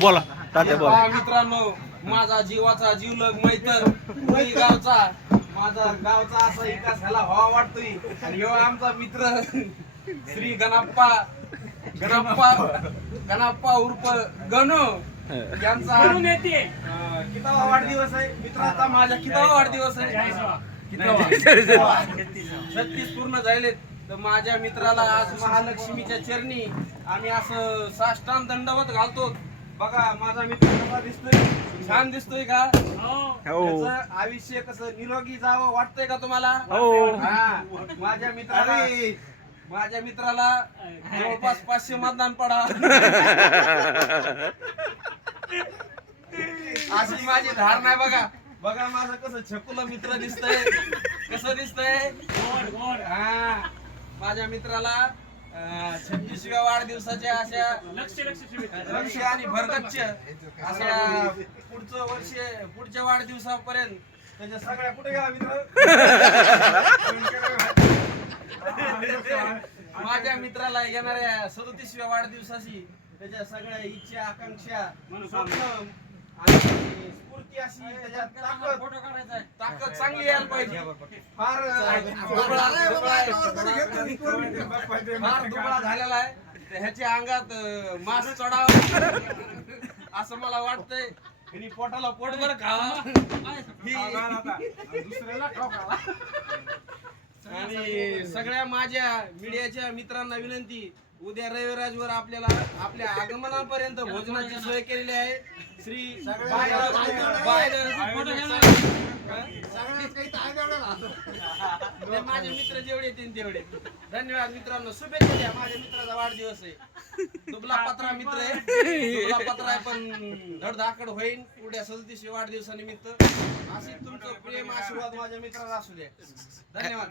बोला तात्या बोला. मित्रांनो, माझा जीवाचा जीवलग मैत्र पुणे गावचा, माझा गावचा असा विकास झाला व्हावा वाटतोय. आणि ह्यो आमचा मित्र श्री गणप्पा गणप्पा उर्फ गणू यांचा कितावा वाढदिवस आहे. मित्राचा माझ्या कितावा वाढदिवस आहे. 36 पूर्ण झालेत. तर माझ्या मित्राला आज महालक्ष्मीच्या चरणी आम्ही असं साष्टांग दंडवत घालतो. बघा माझा मित्र कसा दिसतोय, छान दिसतोय का? त्याचं आयुष्य कसं निरोगी जावं वाटतंय का तुम्हाला? हा. माझ्या मित्राला जवळपास 500 मतदान पडा अशी माझी धारणा आहे. बघा बघा माझं कसं छकुल मित्र दिसतंय, कसं दिसतंय. हा. माझ्या मित्राला 36व्या वाढदिवसाच्या अशा लक्ष आणि भरगच्च अशा पुढच्या वाढदिवसापर्यंत त्याच्या सगळ्या कुठे गेला मित्र. माझ्या मित्राला येणाऱ्या 37व्या वाढदिवसाची त्याच्या सगळ्या इच्छा आकांक्षा स्वप्न आणि स्फूर्ती अशी त्याच्यात ताकद चांगली यायला पाहिजे. फार दुबळा झालेला आहे. ह्याच्या अंगात मांस चढावं असं मला वाटतंय. आणि पोटाला पोटभर खावा आणि सगळ्या माझ्या मीडियाच्या मित्रांना विनंती, उद्या रविराजवर आपल्याला आपल्या आगमनापर्यंत भोजनाची सोय केलेली आहे. श्री माझे मित्र जेवढे येतील तेवढे. धन्यवाद मित्रांनो, शुभेच्छा द्या. माझ्या मित्राचा वाढदिवस आहे. दुबला पत्रा मित्र आहे, दुबला पत्रा आहे पण धडधाकड होईल उद्या 37व्या वाढदिवसानिमित्त. असे तुमचं प्रेम आशीर्वाद माझ्या मित्राला असू द्या. धन्यवाद.